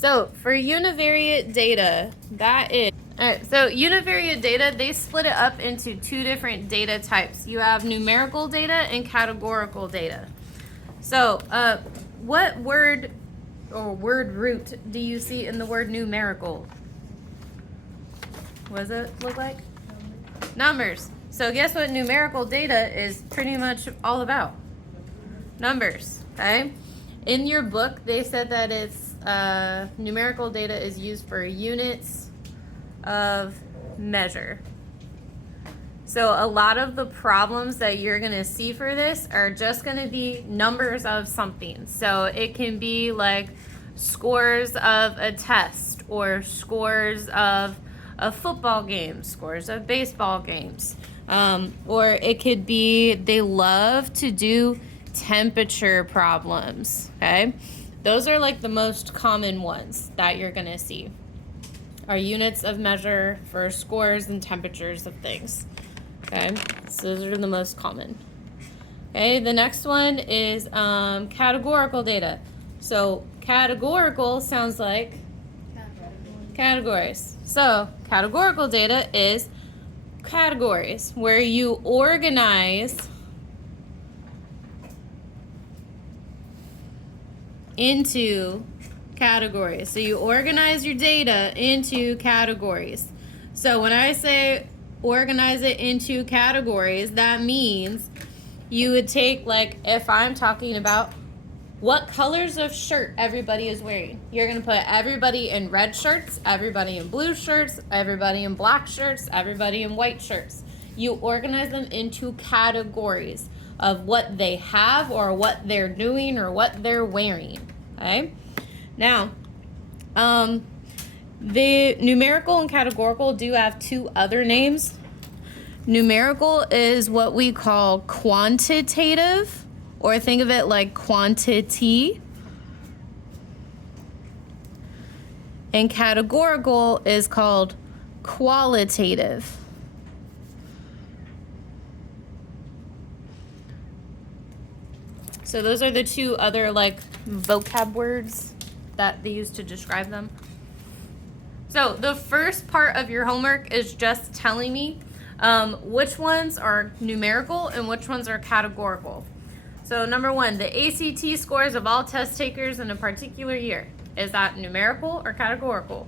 So for univariate data, that is, all right, so univariate data, they split it up into two different data types. You have numerical data and categorical data. So what word or word root do you see in the word numerical? What does it look like? Numbers. So guess what numerical data is pretty much all about? Numbers, okay? In your book, they said that it's numerical data is used for units of measure. So a lot of the problems that you're going to see for this are just going to be numbers of something. So it can be like scores of a test or scores of a football game, scores of baseball games. Or it could be they love to do temperature problems, okay? Those are like the most common ones that you're going to see are units of measure for scores and temperatures of things. Okay, so those are the most common. Okay, the next one is categorical data. So categorical sounds like categories. So categorical data is categories where you organize into categories. So you organize your data into categories. So when I say organize it into categories, that means you would take, like, if I'm talking about what colors of shirt everybody is wearing, you're going to put everybody in red shirts, everybody in blue shirts, everybody in black shirts, everybody in white shirts. You organize them into categories of what they have or what they're doing or what they're wearing. Okay? Now, the numerical and categorical do have two other names. Numerical is what we call quantitative, or think of it like quantity. And categorical is called qualitative. So those are the two other like vocab words that they use to describe them. So the first part of your homework is just telling me which ones are numerical and which ones are categorical. So number one, the ACT scores of all test takers in a particular year. Is that numerical or categorical?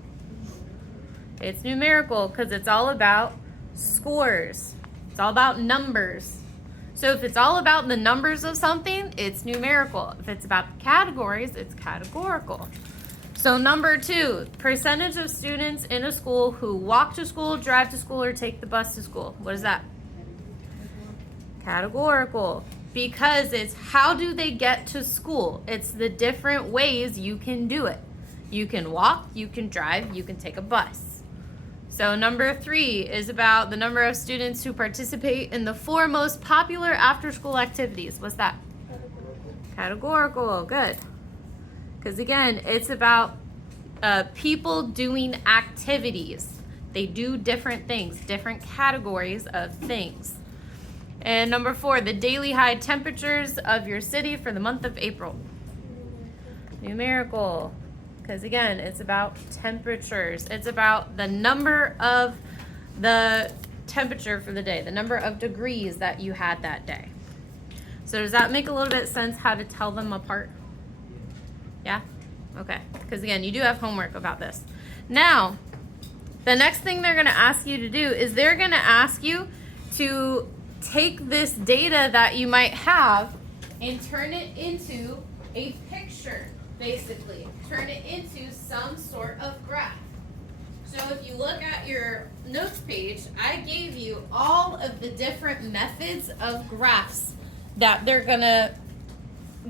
It's numerical because it's all about scores. It's all about numbers. So if it's all about the numbers of something, it's numerical. If it's about the categories, it's categorical. So number two, percentage of students in a school who walk to school, drive to school, or take the bus to school. What is that? Categorical. Because it's how do they get to school? It's the different ways you can do it. You can walk, you can drive, you can take a bus. So number three is about the number of students who participate in the 4 most popular after-school activities. What's that? Categorical. Good. Because again, it's about people doing activities. They do different things, different categories of things. And number 4, the daily high temperatures of your city for the month of April. Numerical. Because again, it's about temperatures. It's about the number of the temperature for the day, the number of degrees that you had that day. So does that make a little bit of sense how to tell them apart? Yeah? Okay. Because again, you do have homework about this. Now, the next thing they're going to ask you to do is they're going to ask you to take this data that you might have and turn it into a picture, basically. Turn it into some sort of graph. So if you look at your notes page, I gave you all of the different methods of graphs that they're going to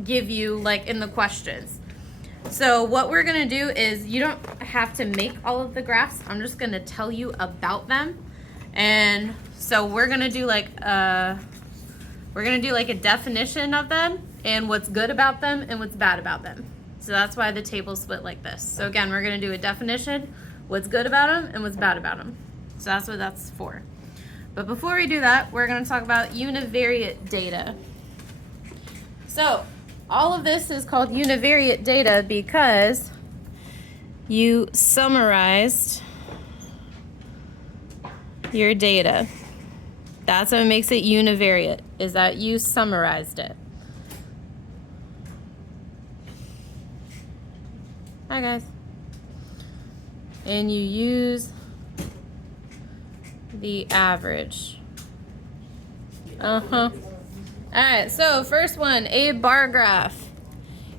give you like in the questions. So what we're going to do is you don't have to make all of the graphs. I'm just going to tell you about them. And so we're going to do like a definition of them and what's good about them and what's bad about them. So that's why the table's split like this. So again, we're going to do a definition, what's good about them and what's bad about them. So that's what that's for. But before we do that, we're going to talk about univariate data. So all of this is called univariate data because you summarized your data. That's what makes it univariate, is that you summarized it. Hi guys. And you use the average. All right, so first one, a bar graph.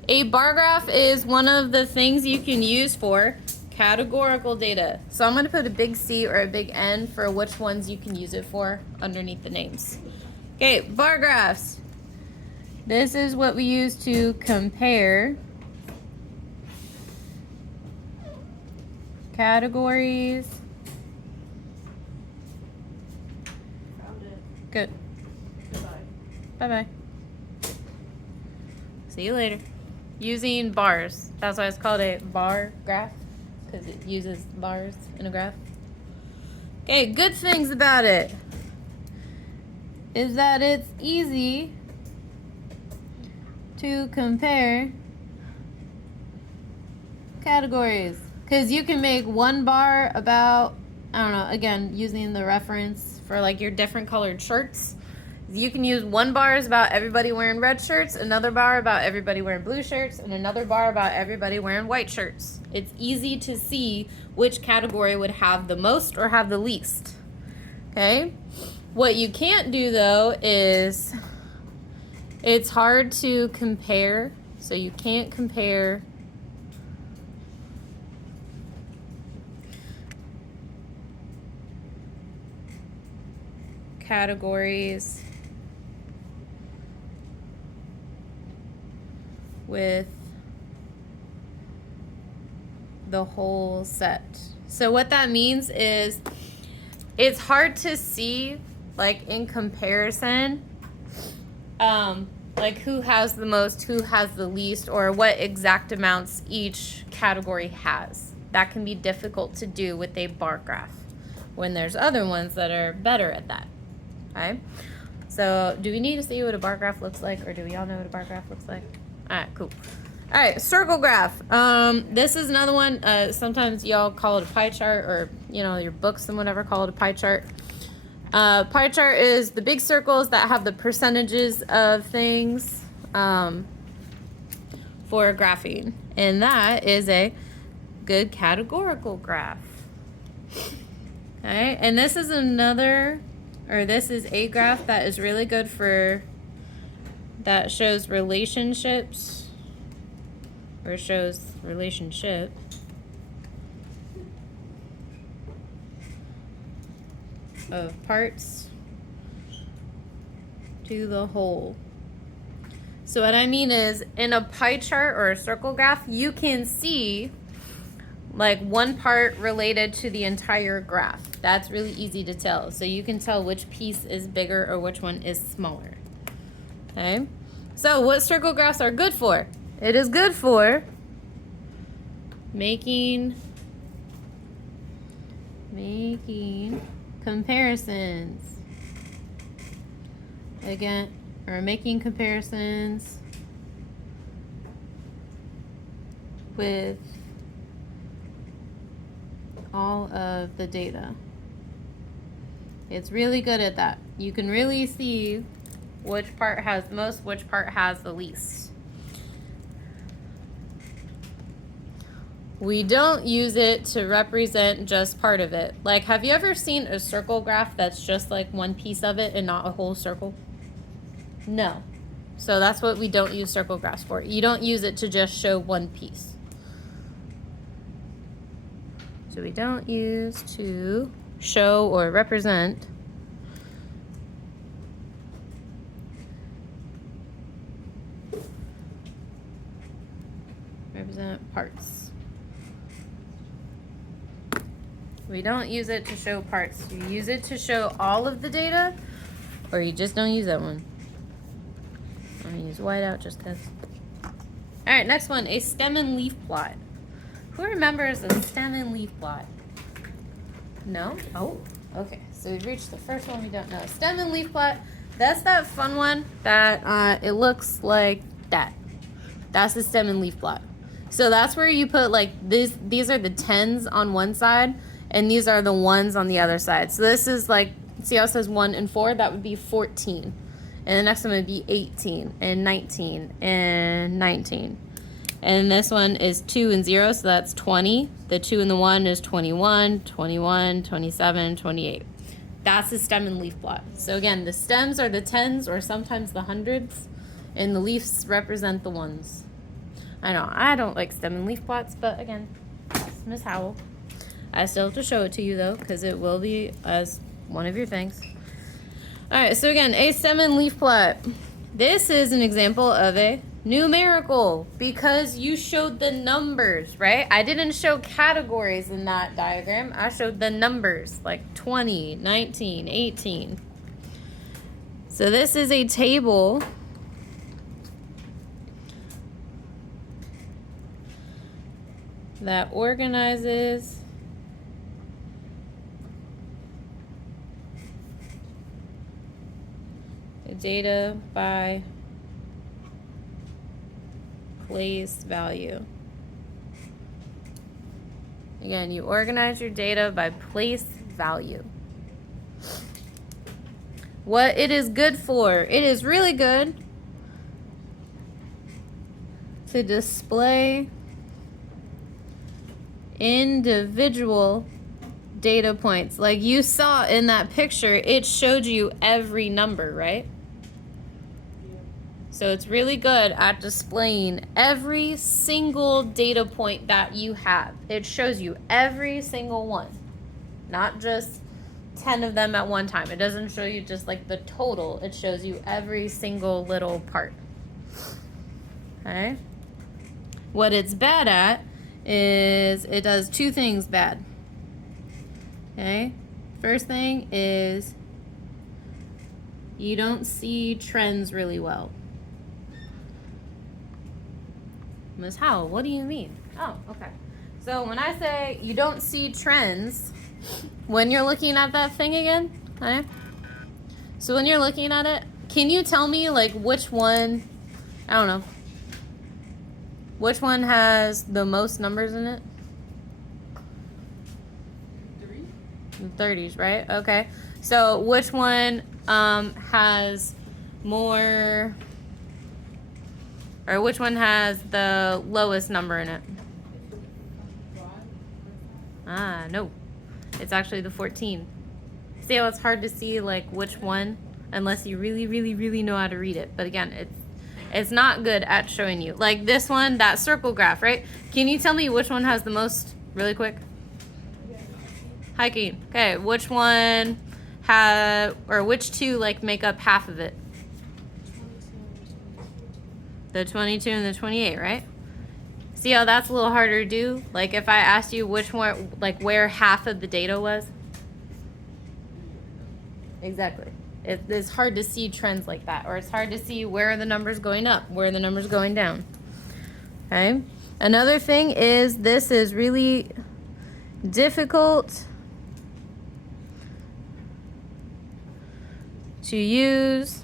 A bar graph is one of the things you can use for categorical data. So I'm going to put a big C or a big N for which ones you can use it for underneath the names. Okay, bar graphs. This is what we use to compare categories. Found it. Good. Goodbye. Bye-bye. See you later. Using bars. That's why it's called a bar graph, because it uses bars in a graph. Okay, good things about it is that it's easy to compare categories. Because you can make one bar about, I don't know, again, using the reference for like your different colored shirts. You can use one bar is about everybody wearing red shirts, another bar about everybody wearing blue shirts, and another bar about everybody wearing white shirts. It's easy to see which category would have the most or have the least. Okay? What you can't do though is it's hard to compare. So you can't compare categories with the whole set. So what that means is it's hard to see, like in comparison, like who has the most, who has the least, or what exact amounts each category has. That can be difficult to do with a bar graph when there's other ones that are better at that. Okay? So do we need to see what a bar graph looks like, or do we all know what a bar graph looks like? All right, cool. All right, circle graph. This is another one. Sometimes y'all call it a pie chart, or your books and whatever call it a pie chart. Pie chart is the big circles that have the percentages of things for graphing, and that is a good categorical graph. Okay, and this is this is a graph that is really good for, that shows relationships, or shows relationship of parts to the whole. So what I mean is, in a pie chart or a circle graph, you can see like one part related to the entire graph. That's really easy to tell. So you can tell which piece is bigger or which one is smaller. Okay, so what circle graphs are good for? It is good for making comparisons. Again, or making comparisons with all of the data. It's really good at that. You can really see which part has the most, which part has the least. We don't use it to represent just part of it. Like, have you ever seen a circle graph that's just like one piece of it and not a whole circle? No. So that's what we don't use circle graphs for. You don't use it to just show one piece. So we don't use to show or represent parts. We don't use it to show parts. You use it to show all of the data, or you just don't use that one. I'm gonna use whiteout just because. All right, next one, a stem and leaf plot. Who remembers a stem and leaf plot? No? Oh, okay. So we've reached the first one we don't know. Stem and leaf plot, that's that fun one that it looks like that. That's the stem and leaf plot. So that's where you put like these are the tens on one side and these are the ones on the other side. So this is like, see how it says 1 and 4? That would be 14. And the next one would be 18 and 19 and 19. And this one is 2 and 0, so that's 20. The 2 and the 1 is 21, 21, 27, 28. That's the stem and leaf plot. So again, the stems are the tens or sometimes the hundreds, and the leaves represent the ones. I know, I don't like stem and leaf plots, but again, that's Miss Howell. I still have to show it to you though, because it will be as one of your things. All right, so again, a stem and leaf plot. This is an example of a numerical because you showed the numbers, right? I didn't show categories in that diagram. I showed the numbers like 20, 19, 18. So this is a table that organizes the data by place value. Again, you organize your data by place value. What it is good for, it is really good to display individual data points. Like you saw in that picture, it showed you every number, right? So it's really good at displaying every single data point that you have. It shows you every single one, not just 10 of them at one time. It doesn't show you just like the total. It shows you every single little part. Okay? What it's bad at is it does two things bad. Okay? First thing is you don't see trends really well. Ms. Howell, what do you mean? Oh, okay. So when I say you don't see trends, when you're looking at that thing again, okay? So when you're looking at it, can you tell me like which one, I don't know, which one has the most numbers in it? 3. The 30s, right? Okay. So which one has more, or which one has the lowest number in it? Ah, no. It's actually the 14. See how it's hard to see like which one unless you really, really, really know how to read it. But again, it's not good at showing you. Like this one, that circle graph, right? Can you tell me which one has the most really quick? Hiking. Okay, which one or which two like make up half of it? The 22 and the 28, right? See how that's a little harder to do? Like if I asked you which one, like where half of the data was? Exactly. It's hard to see trends like that, or it's hard to see where are the numbers going up, where are the numbers going down. Okay? Another thing is this is really difficult to use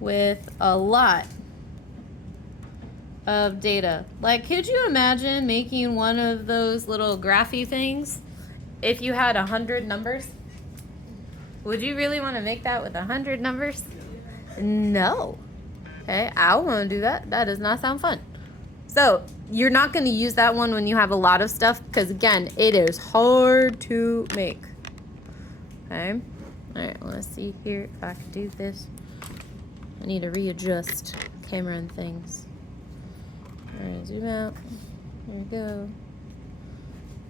with a lot of data. Like, could you imagine making one of those little graphy things if you had 100 numbers? Would you really want to make that with 100 numbers? No. Okay, I don't want to do that. That does not sound fun. So you're not going to use that one when you have a lot of stuff because, again, it is hard to make. Okay. All right, let's see here if I can do this. I need to readjust camera and things. All right, zoom out. There we go.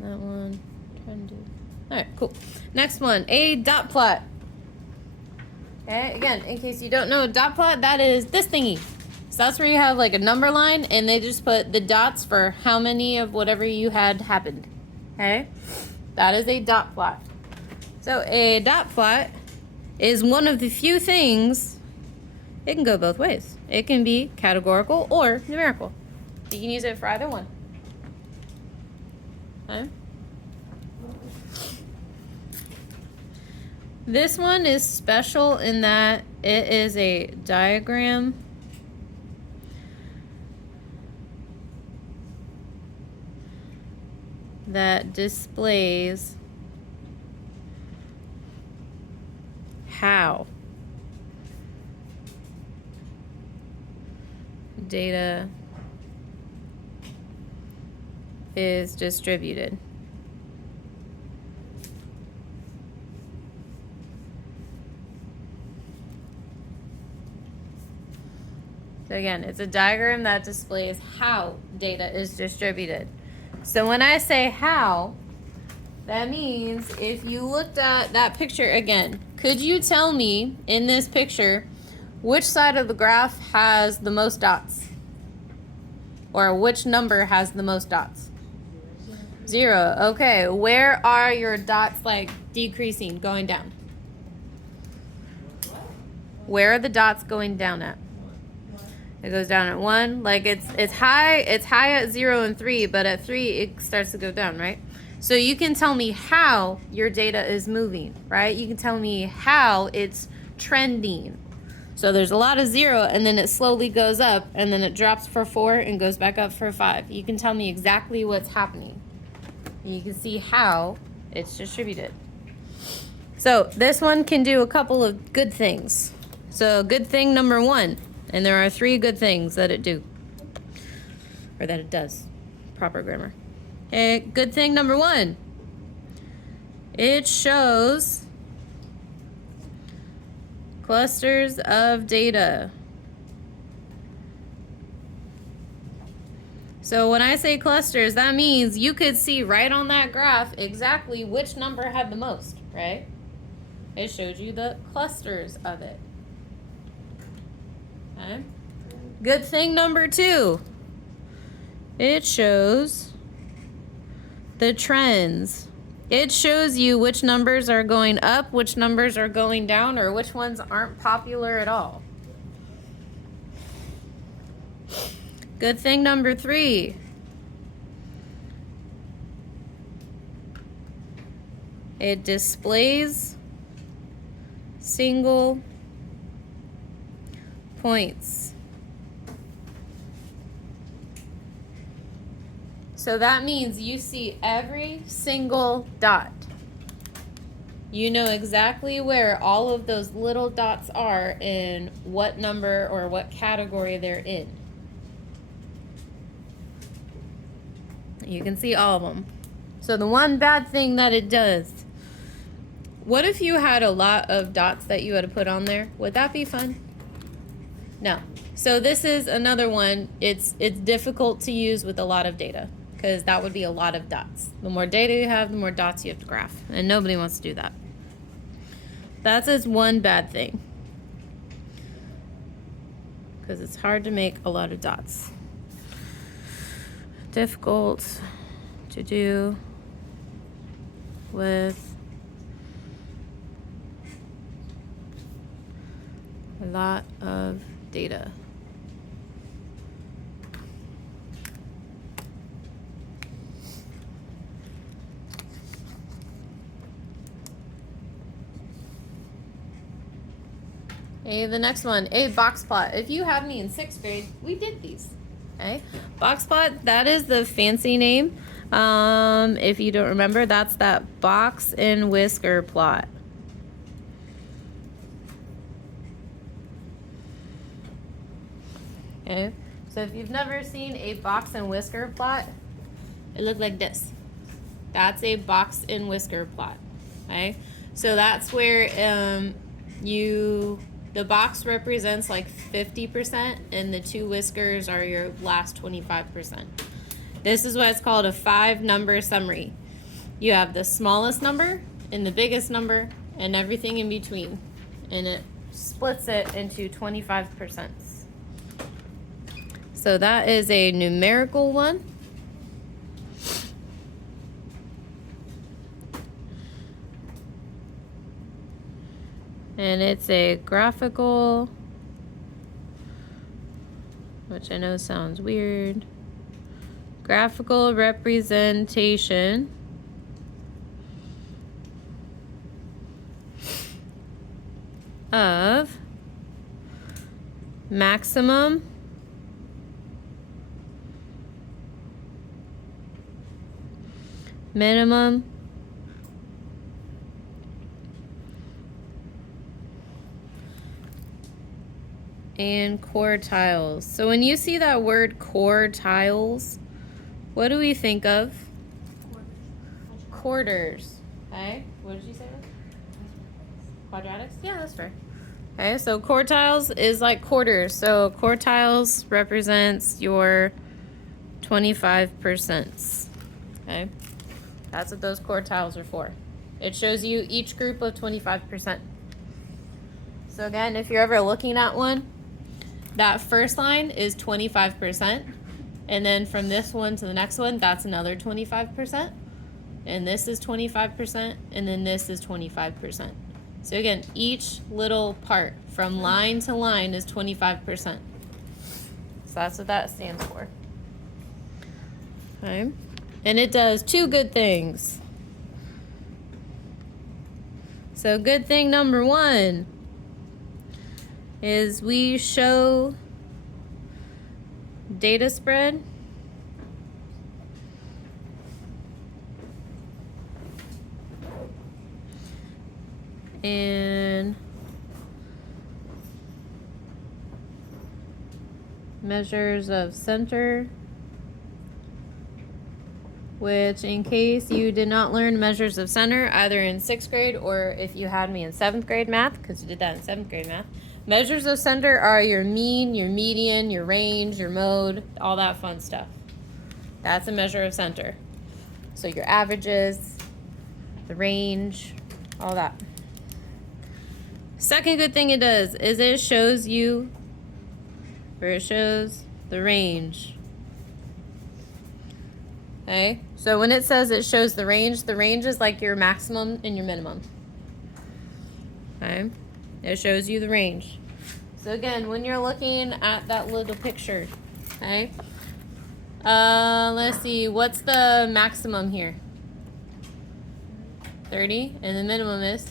That one. Trying to do. All right, cool. Next one, a dot plot. Okay, again, in case you don't know, a dot plot, that is this thingy. So that's where you have like a number line, and they just put the dots for how many of whatever you had happened. Okay, that is a dot plot. So a dot plot is one of the few things. It can go both ways. It can be categorical or numerical. You can use it for either one. Okay. This one is special in that it is a diagram that displays how data is distributed. So again, it's a diagram that displays how data is distributed. So when I say how, that means if you looked at that picture again, could you tell me in this picture which side of the graph has the most dots? Or which number has the most dots? 0. Okay, where are your dots like decreasing, going down? Where are the dots going down at? It goes down at 1. Like it's high at 0 and 3, but at 3 it starts to go down, right? So you can tell me how your data is moving, right? You can tell me how it's trending. So there's a lot of 0, and then it slowly goes up, and then it drops for 4 and goes back up for 5. You can tell me exactly what's happening. You can see how it's distributed. So this one can do a couple of good things. So good thing number 1, and there are 3 good things that it do, or that it does. Proper grammar. Okay, good thing number 1. It shows clusters of data. So when I say clusters, that means you could see right on that graph exactly which number had the most, right? It showed you the clusters of it. Okay. Good thing number 2. It shows the trends. It shows you which numbers are going up, which numbers are going down, or which ones aren't popular at all. Good thing number 3. It displays single points. So that means you see every single dot. You know exactly where all of those little dots are and what number or what category they're in. You can see all of them. So the one bad thing that it does, what if you had a lot of dots that you had to put on there? Would that be fun? No. So this is another one. It's difficult to use with a lot of data, because that would be a lot of dots. The more data you have, the more dots you have to graph. And nobody wants to do that. That's its one bad thing, because it's hard to make a lot of dots. Difficult to do with a lot of data. Okay, the next one, a box plot. If you had me in 6th grade, we did these. Okay, box plot, that is the fancy name. If you don't remember, that's that box and whisker plot. Okay, so if you've never seen a box and whisker plot, it looked like this. That's a box and whisker plot. Okay, so that's where the box represents like 50% and the 2 whiskers are your last 25%. This is why it's called a 5-number summary. You have the smallest number and the biggest number and everything in between, and it splits it into 25%. So that is a numerical one. And it's a graphical, which I know sounds weird, graphical representation of maximum minimum, and quartiles. So when you see that word quartiles, what do we think of? Quarters. Okay, what did you say? Quadratics? Yeah, that's fair. Okay, so quartiles is like quarters. So quartiles represents your 25%. Okay, that's what those quartiles are for. It shows you each group of 25%. So again, if you're ever looking at one, that first line is 25%. And then from this one to the next one, that's another 25%. And this is 25%. And then this is 25%. So again, each little part from line to line is 25%. So that's what that stands for. Okay. And it does two good things. So good thing number one is we show data spread and measures of center, which in case you did not learn measures of center either in 6th grade or if you had me in 7th grade math, because you did that in 7th grade math, measures of center are your mean, your median, your range, your mode, all that fun stuff. That's a measure of center. So your averages, the range, all that. Second good thing it does is it shows you, or it shows the range. Okay, so when it says it shows the range is like your maximum and your minimum. Okay, it shows you the range. So again, when you're looking at that little picture, okay, let's see, what's the maximum here? 30, and the minimum is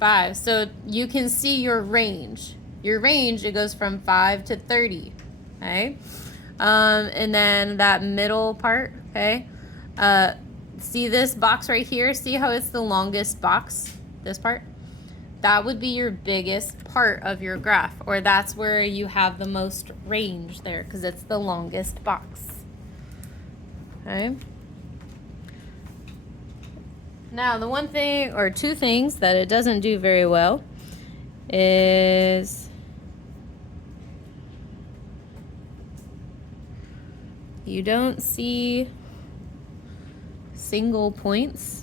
5. So you can see your range. Your range, it goes from 5 to 30, okay? And then that middle part, okay? See this box right here? See how it's the longest box? This part? That would be your biggest part of your graph, or that's where you have the most range there because it's the longest box. Okay? Now, the one thing or two things that it doesn't do very well is you don't see single points.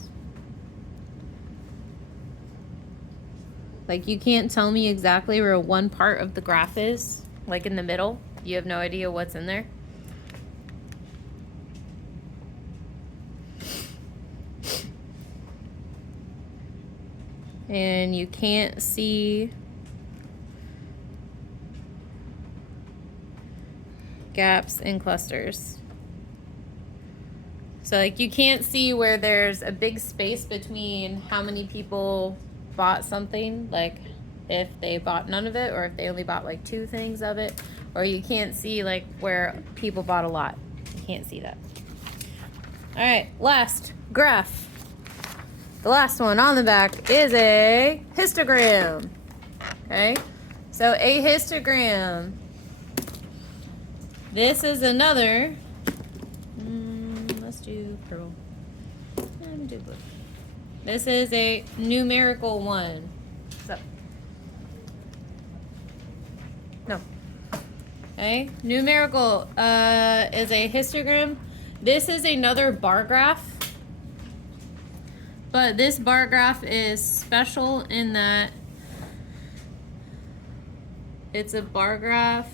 Like, you can't tell me exactly where one part of the graph is, like in the middle. You have no idea what's in there. And you can't see gaps in clusters. So like you can't see where there's a big space between how many people bought something, like if they bought none of it or if they only bought like 2 things of it, or you can't see like where people bought a lot. You can't see that. All right, last graph. The last one on the back is a histogram. Okay, so a histogram. This is another, let's do purple. And do blue. This is a numerical one. So, no. Okay, numerical is a histogram. This is another bar graph. But this bar graph is special in that it's a bar graph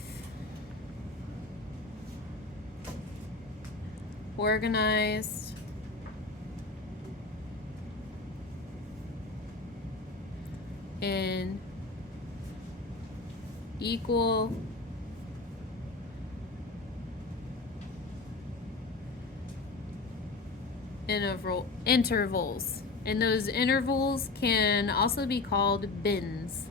organized in equal intervals. And those intervals can also be called bins.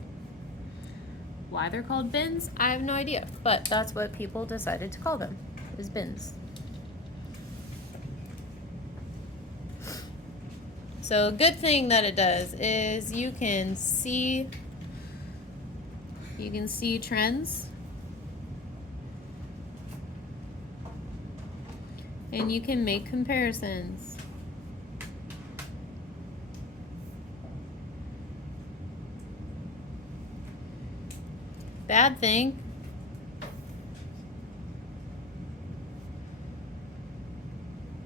Why they're called bins, I have no idea, but that's what people decided to call them, is bins. So a good thing that it does is you can see trends, and you can make comparisons. Bad thing,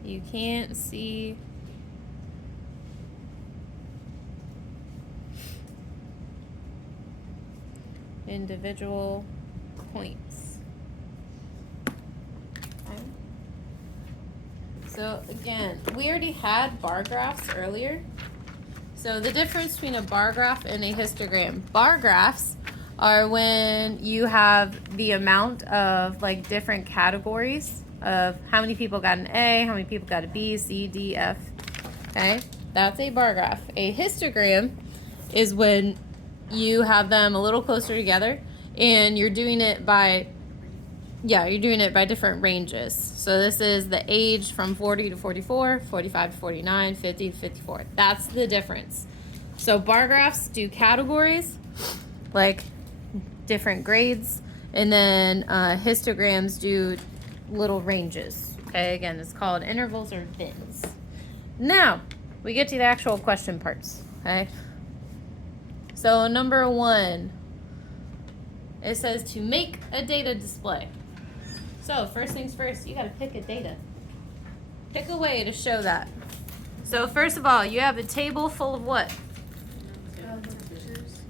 you can't see individual points. Okay. So again, we already had bar graphs earlier. So the difference between a bar graph and a histogram. Bar graphs are when you have the amount of like different categories of how many people got an A, how many people got a B, C, D, F. Okay, that's a bar graph. A histogram is when you have them a little closer together and you're doing it by different ranges. So this is the age from 40 to 44, 45 to 49, 50 to 54. That's the difference. So bar graphs do categories, like different grades, and then histograms do little ranges. Okay, again, it's called intervals or bins. Now, we get to the actual question parts, okay? So number 1, it says to make a data display. So first things first, you gotta pick a data. Pick a way to show that. So first of all, you have a table full of what?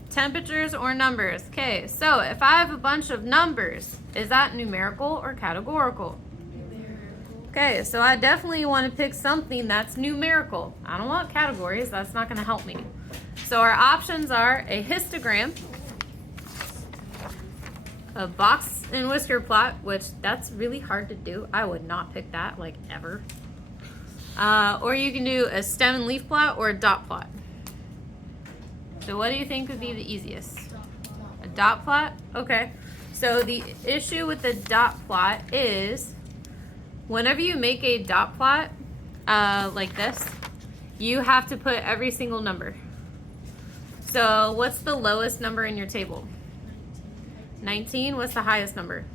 Temperatures or numbers. Okay, so if I have a bunch of numbers, is that numerical or categorical? Okay, so I definitely want to pick something that's numerical. I don't want categories, that's not going to help me. So our options are a histogram, a box and whisker plot, which that's really hard to do. I would not pick that, like, ever. Or you can do a stem and leaf plot or a dot plot. So what do you think would be the easiest? A dot plot? Okay. So the issue with the dot plot is whenever you make a dot plot like this, you have to put every single number. So what's the lowest number in your table? 19. What's the highest number?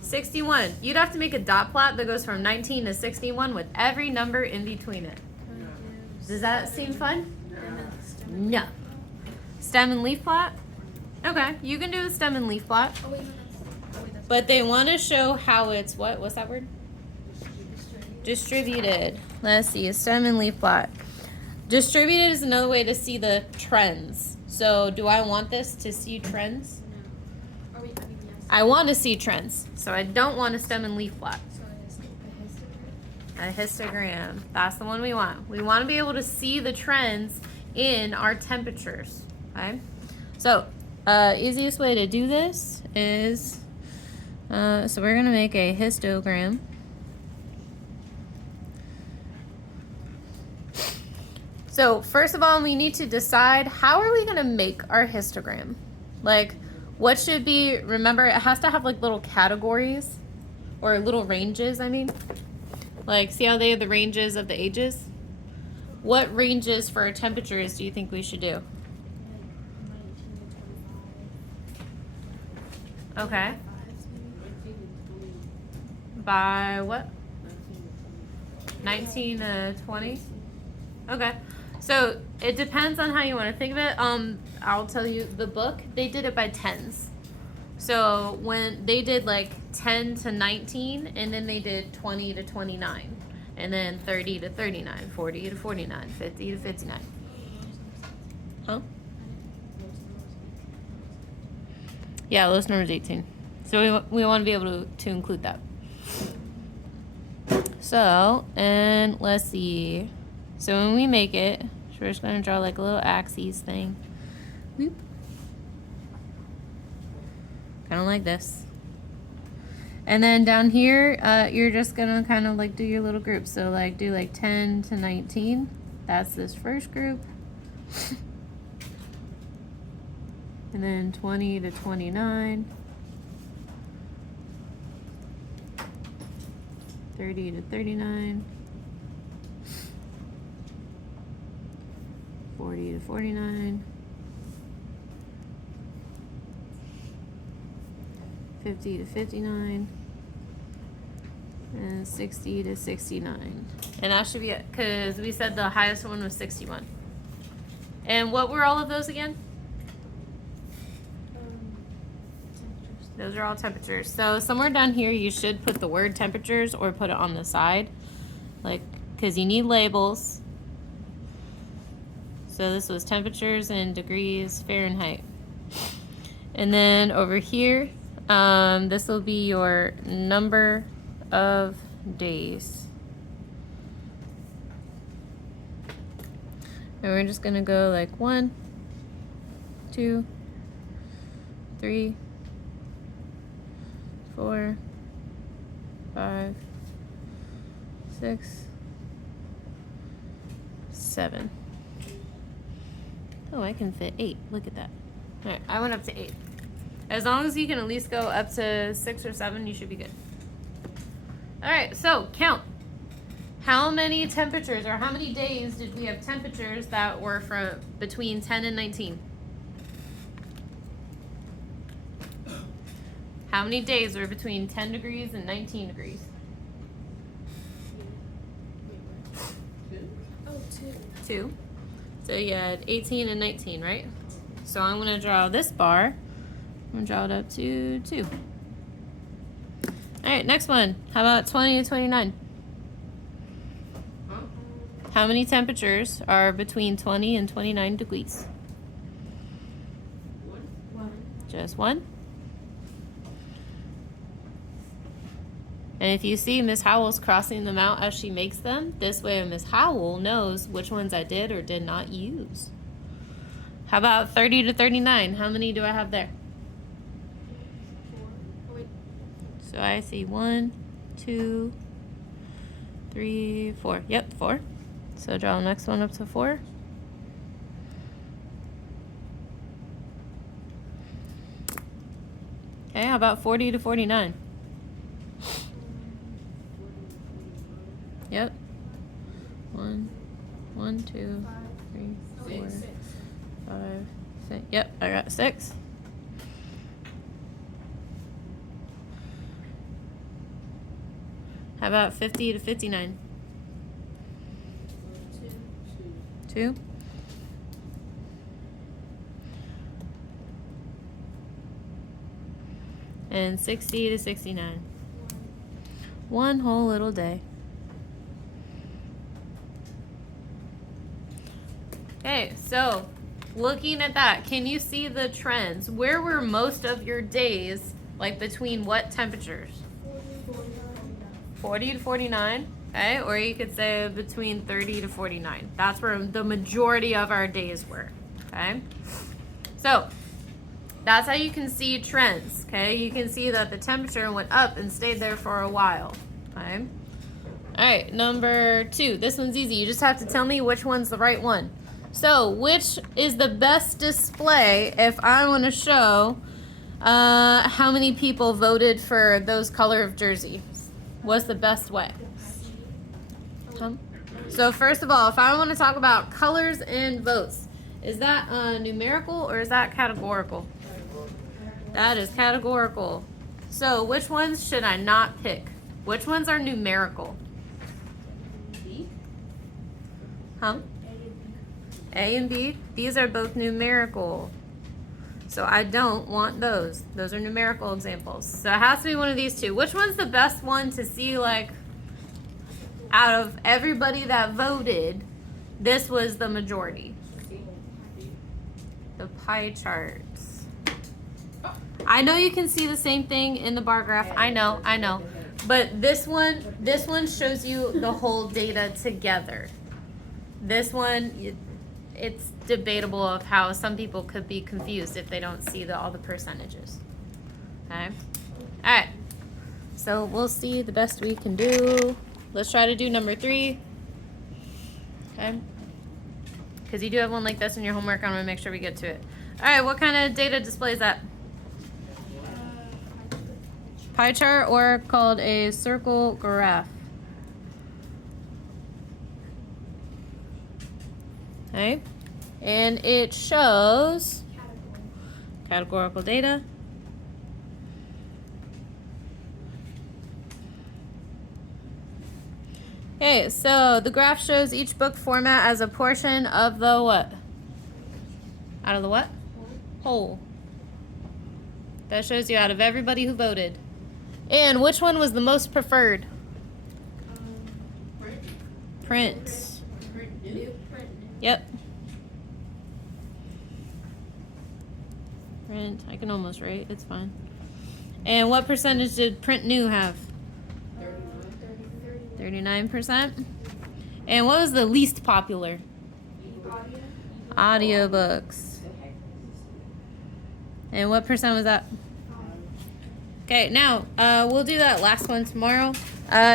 61. You'd have to make a dot plot that goes from 19 to 61 with every number in between it. Does that seem fun? No. Stem and leaf plot? Okay, you can do a stem and leaf plot. But they want to show how it's what? What's that word? Distributed. Let's see, a stem and leaf plot. Distributed is another way to see the trends. So do I want this to see trends? Yes. I want to see trends. So I don't want a stem and leaf plot. A histogram. That's the one we want. We want to be able to see the trends in our temperatures. Okay? So, easiest way to do this is, so we're going to make a histogram. So, first of all, we need to decide how are we going to make our histogram? Like, what should be, remember, it has to have like little categories or little ranges, I mean. Like, see how they have the ranges of the ages? What ranges for our temperatures do you think we should do? Okay. By what? 19 to 20? Okay. So it depends on how you want to think of it. I'll tell you, the book, they did it by tens. So when they did like 10 to 19, and then they did 20 to 29, and then 30 to 39, 40 to 49, 50 to 59. Huh? Yeah, lowest number is 18. So we want to be able to include that. So, and let's see. So when we make it, so we're just going to draw like a little axis thing. Whoop. Kind of like this. And then down here, you're just going to kind of like do your little groups. So like do like 10 to 19. That's this first group. And then 20 to 29. 30 to 39. 49. 50 to 59. And 60 to 69. And that should be it, because we said the highest one was 61. And what were all of those again? Temperatures. Those are all temperatures. So somewhere down here you should put the word temperatures or put it on the side. Like, because you need labels. So this was temperatures in degrees Fahrenheit. And then over here, this will be your number of days. And we're just gonna go like 1, 2, 3, 4, 5, 6, 7. Oh, I can fit 8. Look at that. All right, I went up to 8. As long as you can at least go up to 6 or 7, you should be good. All right, so count. How many temperatures or how many days did we have temperatures that were from between 10 and 19? How many days were between 10 degrees and 19 degrees? Oh, 2. 2. So you had 18 and 19, right? So I'm going to draw this bar. I'm going to draw it up to 2. All right, next one. How about 20 to 29? How many temperatures are between 20 and 29 degrees? 1. Just 1. And if you see Miss Howell's crossing them out as she makes them, this way Miss Howell knows which ones I did or did not use. How about 30 to 39? How many do I have there? 4. Oh, wait. So I see 1, 2, 3, 4. Yep, 4. So draw the next one up to 4. Okay, how about 40 to 49? Yep. 1, 1, 2, 3, 4, 6. 5, 6. Yep, I got 6. How about 50 to 59? 2. And 60 to 69. 1 whole little day. Okay, so looking at that, can you see the trends? Where were most of your days, like between what temperatures? 40 to 49, okay? Or you could say between 30 to 49. That's where the majority of our days were, okay? So that's how you can see trends, okay? You can see that the temperature went up and stayed there for a while, okay? All right, number 2. This one's easy. You just have to tell me which one's the right one. So, which is the best display if I want to show how many people voted for those color of jerseys? What's the best way? So first of all, if I want to talk about colors and votes, is that numerical or is that categorical? That is categorical. So which ones should I not pick? Which ones are numerical? Huh? A and B, these are both numerical. So I don't want those. Those are numerical examples. So it has to be one of these two. Which one's the best one to see, like, out of everybody that voted, this was the majority? The pie charts. I know you can see the same thing in the bar graph. I know. But this one shows you the whole data together. This one, it's debatable of how some people could be confused if they don't see all the percentages. Okay? All right. So we'll see the best we can do. Let's try to do number 3. Okay? Because you do have one like this in your homework. I'm going to make sure we get to it. All right. What kind of data display is that? Pie chart, or called a circle graph. Okay. And it shows Category. categorical data. Okay, so the graph shows each book format as a portion of the what? Out of the what? Whole. That shows you out of everybody who voted. And which one was the most preferred? Print. New. Print. Yep. Print. I can almost write. It's fine. And what percentage did print new have? 39%. And what was the least popular? Audio. Audiobooks. And what percent was that? Okay, now we'll do that last one tomorrow.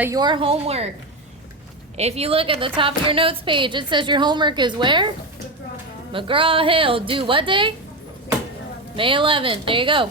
Your homework. If you look at the top of your notes page, it says your homework is where? McGraw Hill. Due what day? May 11th. There you go.